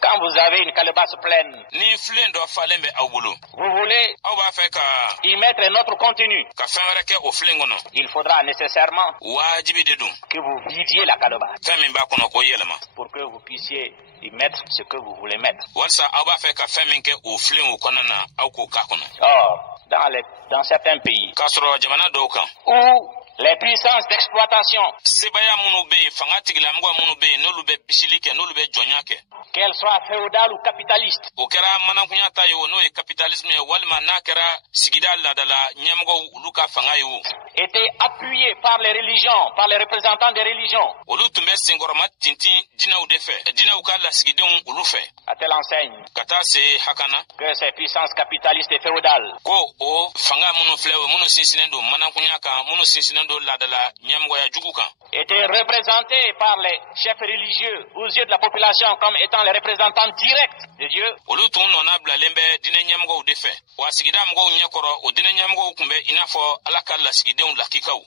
Quand vous avez une calebasse pleine, vous voulez y mettre notre contenu. Il faudra nécessairement que vous vidiez la calebasse pour que vous puissiez y mettre ce que vous voulez mettre. Or, dans certains pays où les puissances d'exploitation, qu'elles soient féodales ou capitalistes, étaient appuyées par les religions, par les représentants des religions. À telle enseigne que ces puissances capitalistes et féodales étaient représentés par les chefs religieux aux yeux de la population comme étant les représentants directs de Dieu.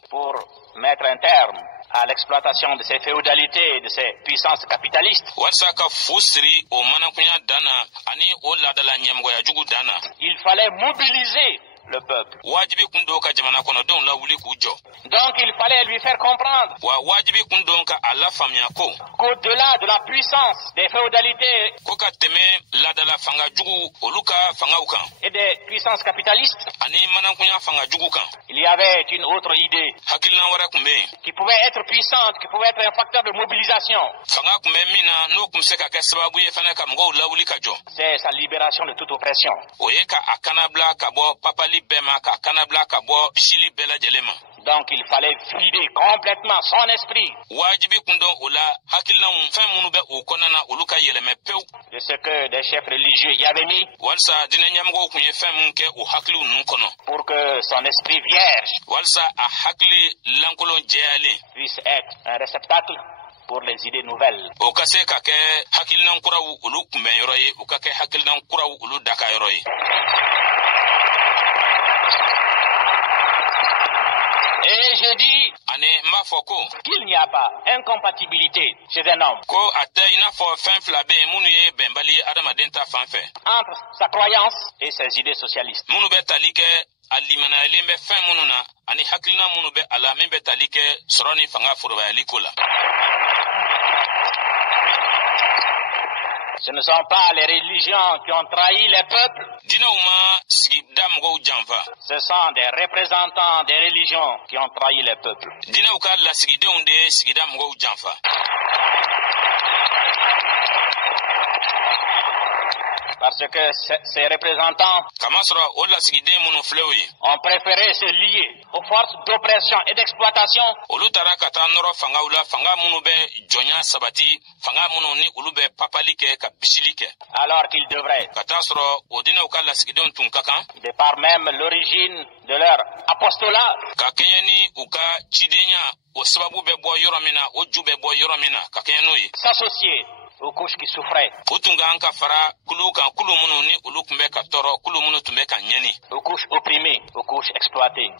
Pour mettre un terme à l'exploitation de ces féodalités et de ces puissances capitalistes, il fallait mobiliser le peuple. Donc il fallait lui faire comprendre qu'au-delà de la puissance des féodalités et des puissances capitalistes, il y avait une autre idée qui pouvait être puissante, qui pouvait être un facteur de mobilisation. C'est sa libération de toute oppression. Donc il fallait vider complètement son esprit de ce que des chefs religieux y avaient mis pour que son esprit vierge puisse être un réceptacle pour les idées nouvelles. Et je dis qu'il n'y a pas incompatibilité chez un homme entre sa croyance et ses idées socialistes. Ce ne sont pas les religions qui ont trahi les peuples. Ce sont des représentants des religions qui ont trahi les peuples. Parce que ces représentants ont préféré se lier aux forces d'oppression et d'exploitation alors qu'ils devraient, de par même l'origine de leur apostolat, s'associer aux couches qui souffraient, aux couches opprimées, aux couches exploitées.